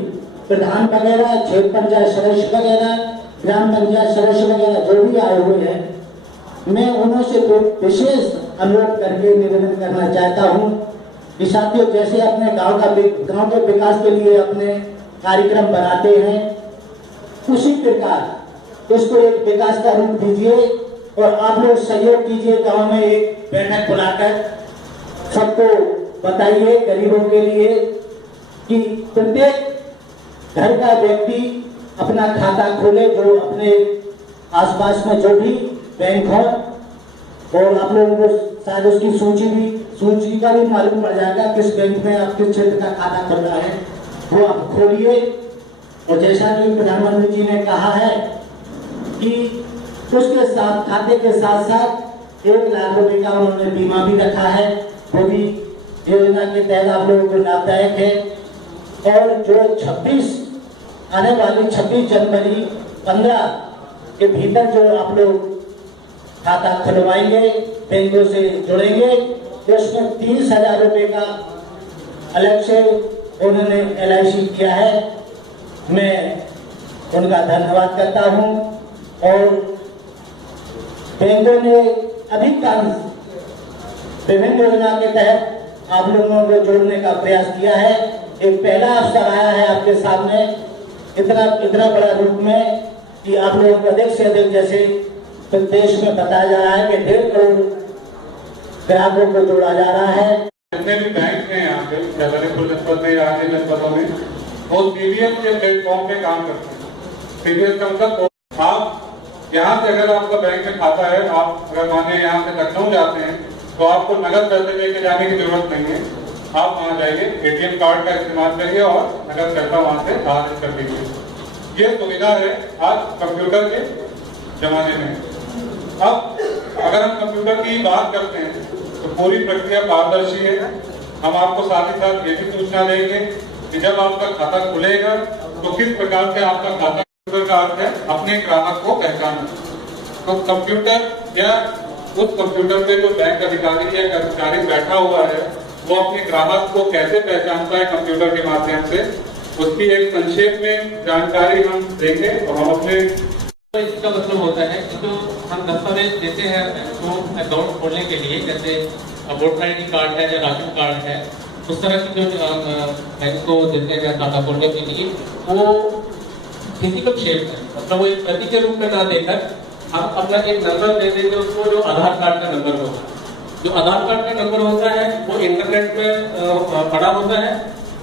प्रधान वगैरह, क्षेत्र पंचायत सदस्य वगैरह, ग्राम पंचायत सदस्य वगैरह जो भी आए हुए हैं, मैं उन्हों से विशेष अनुरोध करके निवेदन करना चाहता हूँ कि साथियों, जैसे अपने गांव के विकास के लिए अपने कार्यक्रम बनाते हैं, उसी प्रकार इसको एक विकास का रूप दीजिए और आप लोग सहयोग कीजिए। गांव में एक बैठक बुलाकर सबको बताइए, गरीबों के लिए, कि प्रत्येक घर का व्यक्ति अपना खाता खोले, जो अपने आसपास में जो भी बैंक हो, और आप लोगों को शायद उसकी सूची का भी मालूम पड़ जाएगा किस बैंक में आपके क्षेत्र का खाता खुल रहा है, वो आप खोलिए। और जैसा कि प्रधानमंत्री जी ने कहा है कि उसके साथ, खाते के साथ साथ 1 लाख रुपए का उन्होंने बीमा भी रखा है, वो भी योजना के तहत आप लोगों को लाभदायक है। और जो आने वाली 26 जनवरी 15 के भीतर जो आप लोग खाता खुलवाएंगे, बैंकों से जुड़ेंगे, तो उसमें 30,000 रुपए का अलग से उन्होंने LIC किया है। मैं उनका धन्यवाद करता हूं। और बैंकों ने अधिकांश विभिन्न योजना के तहत आप लोगों को जोड़ने का प्रयास किया है। एक पहला अवसर आया है आपके सामने इतना बड़ा रूप में कि आप लोगों को अधिक से अधिक, जैसे देश में बताया जा रहा है कि 1.5 करोड़ ग्राहकों को जोड़ा जा रहा है। जितने भी बैंक हैं यहाँ पे ललितपुर जनपद में या अन्य जनपदों में, वो CBL के प्लेटफॉर्म पे काम करते हैं। CBL का मतलब, आप यहाँ से अगर आपका बैंक में खाता है, आप अगर माने यहाँ से लखनऊ जाते हैं, तो आपको नगद पैसे लेके जाने की जरूरत नहीं है। आप वहाँ जाइए, ATM कार्ड का इस्तेमाल करिए और नगद पैसा वहाँ से आर्ज कर दीजिए। ये सुविधा है आज कंप्यूटर के जमाने में। अब अगर हम कंप्यूटर की बात करते हैं तो पूरी प्रक्रिया पारदर्शी है। हम आपको साथ ही साथ ये भी सूचना देंगे कि जब आपका खाता खुलेगा तो किस प्रकार से आपका खाता, कंप्यूटर का अर्थ है अपने ग्राहक को पहचानना। तो कंप्यूटर या उस कंप्यूटर पे जो बैंक अधिकारी या कर्मचारी बैठा हुआ है, वो अपने ग्राहक को कैसे पहचानता है कंप्यूटर के माध्यम से, उसकी एक संक्षेप में जानकारी हम देंगे। और हम अपने, इसका मतलब होता है कि जो हम दस्तावेज देते हैं तो अकाउंट खोलने के लिए, जैसे वोटर ID कार्ड है या राशन कार्ड है, उस तरह की जो बैंक को देते हैं खाता खोलने के लिए, वो फिजिकल शेप है, मतलब वो एक प्रति के रूप में ना देकर हम अपना एक नंबर दे देंगे उसको, जो आधार कार्ड का नंबर होगा। जो आधार कार्ड का नंबर होता है वो इंटरनेट में पड़ा होता है।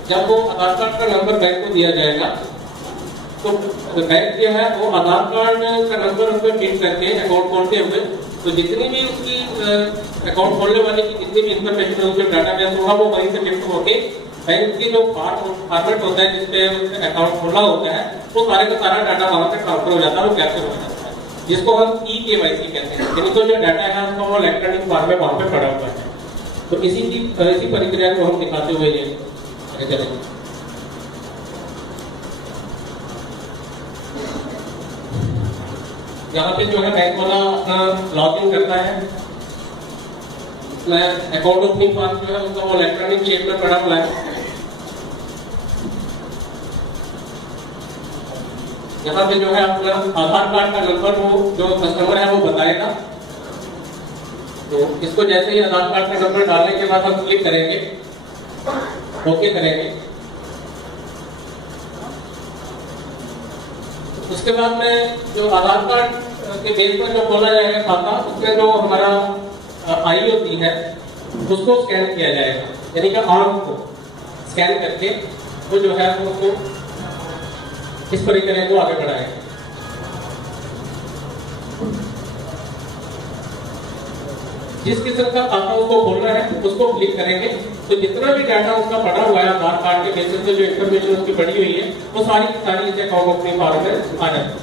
जब वो आधार कार्ड का नंबर बैंक को दिया जाएगा तो बैंक जो है वो आधार कार्ड का नंबर उसमें फिल करके अकाउंट खोलते हुए, तो जितनी भी उसकी अकाउंट खोलने वाले की जितनी भी इंफॉर्मेशन है, उसमें डाटाबेस होगा, वो वहीं से लिफ्ट होके बैंक की जो फॉर्मेट होता है जिसपे अकाउंट खोला होता है, वो सारे का सारा डाटा वहां से ट्रांसफर हो जाता है, वो कैप्चर हो जाता है, जिसको हम eKYC कहते हैं। यानी तो जो डाटा है उसका वो इलेक्ट्रॉनिक फॉर्म में वहां पे पड़ा हुआ है। तो इसी प्रक्रिया को हम दिखाते हुए ये चलेंगे। यहाँ पे जो है बैंक वाला अपना लॉगिन करता है, अकाउंट ओपनिंग फॉर्म जो है उसका वो इलेक्ट्रॉनिक शेप में पड़ा हुआ है। यहाँ पे जो है अपना आधार कार्ड का नंबर वो जो कस्टमर है वो बताएगा। तो इसको जैसे ही आधार कार्ड का नंबर डालने के बाद हम क्लिक करेंगे, ओके करेंगे, उसके बाद में जो आधार कार्ड के बेस पर जो खोला जाएगा खाता, उसमें जो हमारा आई होती है उसको स्कैन किया जाएगा, यानी कि आंख को स्कैन करके वो जो है उसको इस प्रक्रिया को आगे बढ़ाएगा। जिस किस्म का खाता उसको खोलना है उसको क्लिक करेंगे, तो जितना भी डाटा उसका पड़ा हुआ है आधार कार्ड के बेसिस पे जो इन्फॉर्मेशन उसकी पड़ी हुई है वो सारी की सारी इस अकाउंट ओपनिंग फॉर्म में आ जाती है।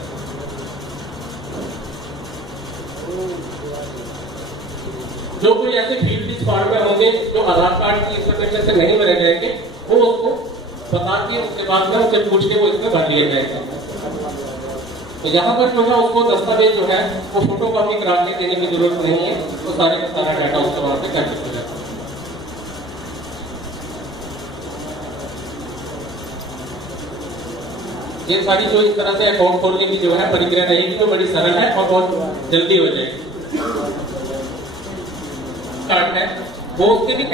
जो कोई ऐसे फील्ड फॉर्म में होंगे जो आधार कार्ड की इंफॉर्मेशन से नहीं भरे गए थे, वो उसको बता के उसके बाद में उससे पूछ के वो इसमें भर लिए गए थे। तो यहाँ पर जो है उसको दस्तावेज जो है वो फोटो कॉपी करा के देने की जरूरत नहीं है, तो सारे का सारा डाटा उसको वहां पे कैप्चर हो जाता है। ये सारी जो इस तरह से अकाउंट खोलने की जो है प्रक्रिया रहेगी वो बड़ी सरल है और बहुत जल्दी हो जाएगी। स्टार्ट है वो उसके भी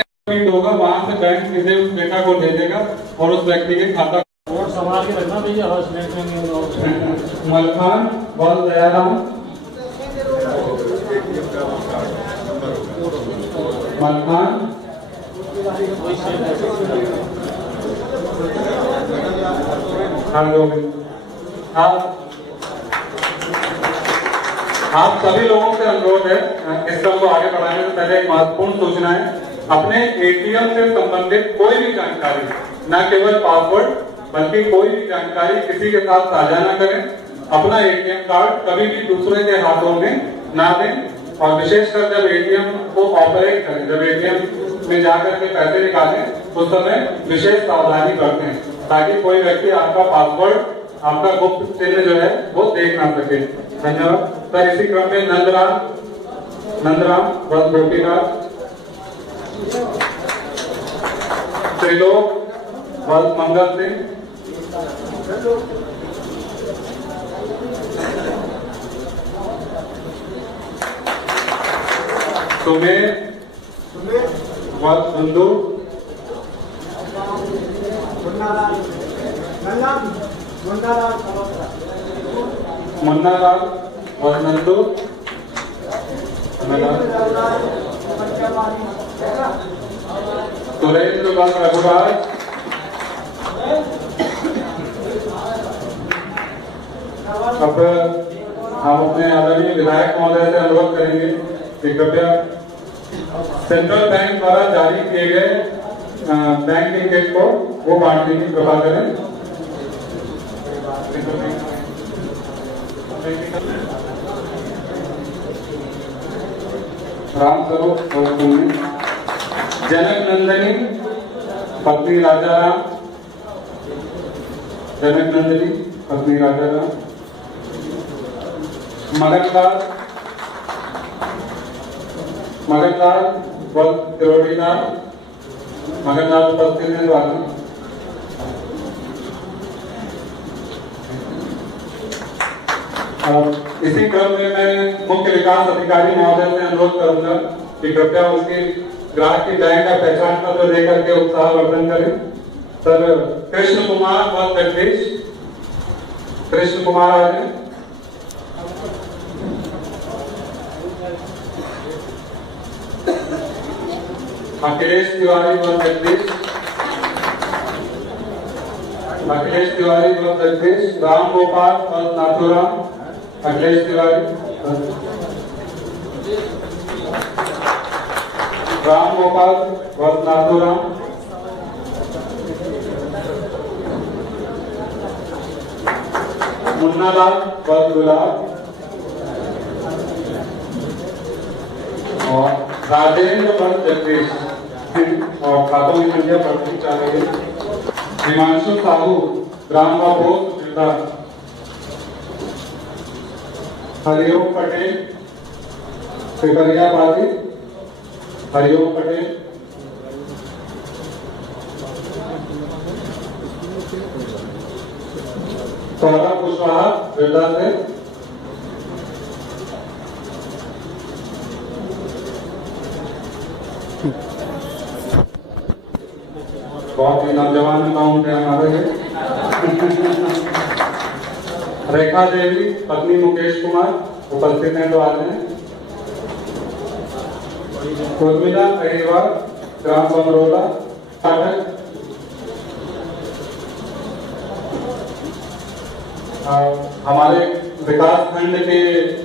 होगा, वहां से बैंक सीधे उस डेटा को दे देगा और उस व्यक्ति के खाता और संभाल के रखना भैया, बस मलखान वल दयाराम मलखान आप सभी लोगों से अनुरोध है, सिस्टम को आगे बढ़ाने से पहले एक महत्वपूर्ण सूचना है। अपने एटीएम से संबंधित कोई भी जानकारी, न केवल पासवर्ड बल्कि कोई भी जानकारी किसी के साथ साझा न करें। अपना एटीएम कार्ड कभी भी दूसरे के हाथों में ना दें और विशेषकर जब एटीएम को ऑपरेट करें, जब एटीएम में जाकर के पैसे निकालें उस समय विशेष सावधानी बरतें ताकि कोई व्यक्ति आपका पासवर्ड, आपका गुप्त चिन्ह जो है वो देख ना सके। धन्यवाद सर। इसी क्रम में नंदराम व गोपीनाथ त्रिलोक व मंगल सिंह सुमेर व सिंधु मुन्नालाल व नंदू सुरेंद्र व रघुराज अब हम अपने आदरणीय विधायक महोदय से अनुरोध करेंगे कि कृपया सेंट्रल बैंक द्वारा जारी किए गए बैंक टिकट को वो बांटने की कृपा करें। राम स्वरूप जनक नंदिनी पत्नी राजाराम, जनक नंदिनी पत्नी राजाराम, मगनलाल व त्रिवेणीलाल, मगनलाल उपस्थित हैं द्वारा। इसी क्रम में मैं मुख्य विकास अधिकारी महोदय से अनुरोध करूंगा कि कृपया उसकी ग्राहक की बैंक का पहचान पत्र देकर के उत्साहवर्धन करें। सर कृष्ण कुमार व जगदीश, कृष्ण कुमार आ जाए। अखिलेश तिवारी व जगदीश, अखिलेश तिवारी व जगदीश, राम गोपाल व नाथुराम, अखिलेश तिवारी, राम गोपाल व नाथुराम, मुन्नालाल व गुलाब और राजेंद्र व जगदीश और खातों की संख्या बढ़ती जा रही है। हिमांशु साहू ग्राम का पोस्ट जिला, हरिओम पटेल पिपरिया पाली, हरिओम पटेल, सौरभ कुशवाहा बिरला से, बहुत ही नौजवान अकाउंट है हमारे। रेखा देवी पत्नी मुकेश कुमार उपस्थित हैं तो आज हैं। उर्मिला अहिरवार ग्राम बमरोला, हमारे विकास खंड के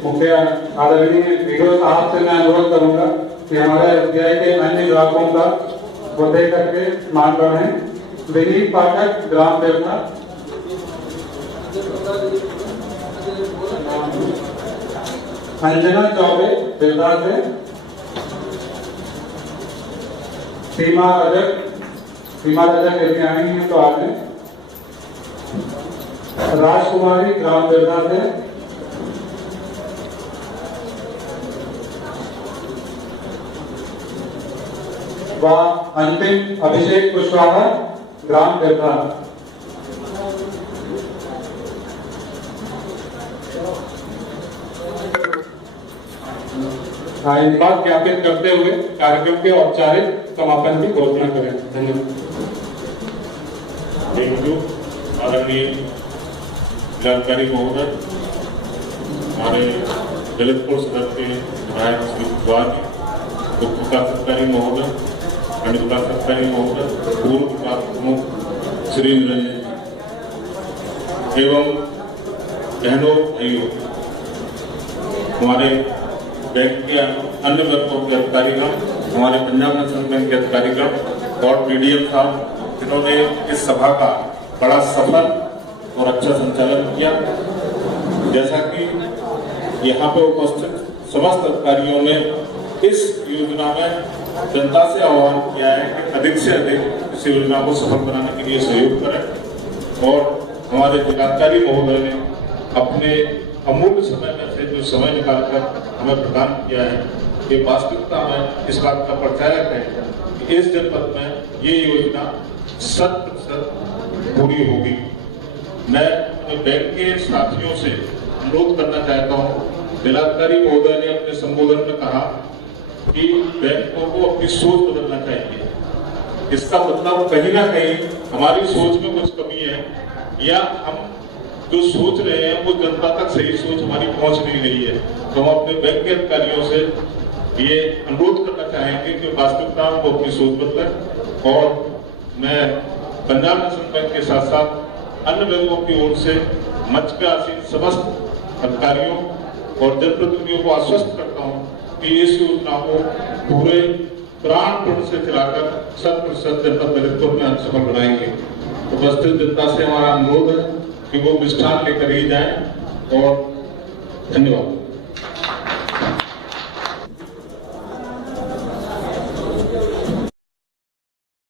मुखिया आदरणीय वीडियो साहब से मैं अनुरोध करूंगा कि हमारे एसबीआई के अन्य ग्राहकों का वो दे करके मान बढ़े। विनीत पाठक ग्राम देवता, अंजना चौबे बिरला से, सीमा रजक यदि आई है तो आगे। राजकुमारी ग्राम बिरधा से, व अंतिम अभिषेक कुशवाहा ग्राम बिरधा। इस बात ज्ञापित करते हुए कार्यक्रम के औपचारिक समापन की घोषणा करें। धन्यवाद। थैंक यू आदरणीय जिलाधिकारी महोदय, हमारे ललितपुर सदर के विधायक श्री कुशवाहा जी, उप विकास अधिकारी महोदय, खंड विकास अधिकारी महोदय, पूर्व विकास प्रमुख श्री निरंजन जी एवं बहनों भाइयों, हमारे बैंक के अन्य वर्गों के अधिकारीगण, हमारे पंजाब नेशनल बैंक के अधिकारीगण और पीडीएम साहब, जिन्होंने इस सभा का बड़ा सफल और अच्छा संचालन किया। जैसा कि यहाँ पे उपस्थित समस्त अधिकारियों ने इस योजना में जनता से आह्वान किया है कि अधिक से अधिक इस योजना को सफल बनाने के लिए सहयोग करें, और हमारे जिलाधिकारी महोदय ने अपने अमूल्य समय में से जो समय निकालकर हमें प्रदान किया है, ये वास्तविकता में इस बात का प्रचारक है कि इस जनपद में ये योजना 100% पूरी होगी। मैं अपने बैंक के साथियों से अनुरोध करना चाहता हूँ, जिलाधिकारी महोदय ने अपने संबोधन में कहा कि बैंकों को अपनी सोच बदलना चाहिए। इसका मतलब कहीं ना कहीं हमारी सोच में कुछ कमी है, या हम जो सोच रहे हैं वो जनता तक सही सोच हमारी पहुंच नहीं रही है। तो हम अपने बैंक के अधिकारियों से ये अनुरोध करना चाहेंगे कि वास्तविकता को अपनी सोच बदलें, और मैं पंजाब नेशनल बैंक के साथ साथ अन्य बैंकों की ओर से मंच पे आसीन समस्त अधिकारियों और जनप्रतिनिधियों को आश्वस्त करता हूँ कि इस योजना को पूरे प्राणपण से चलाकर 100% जनपद ललितपुर में सफल बनाएंगे। उपस्थित जनता से हमारा अनुरोध है कि वो मिष्ठान लेकर ही जाएं, और धन्यवाद।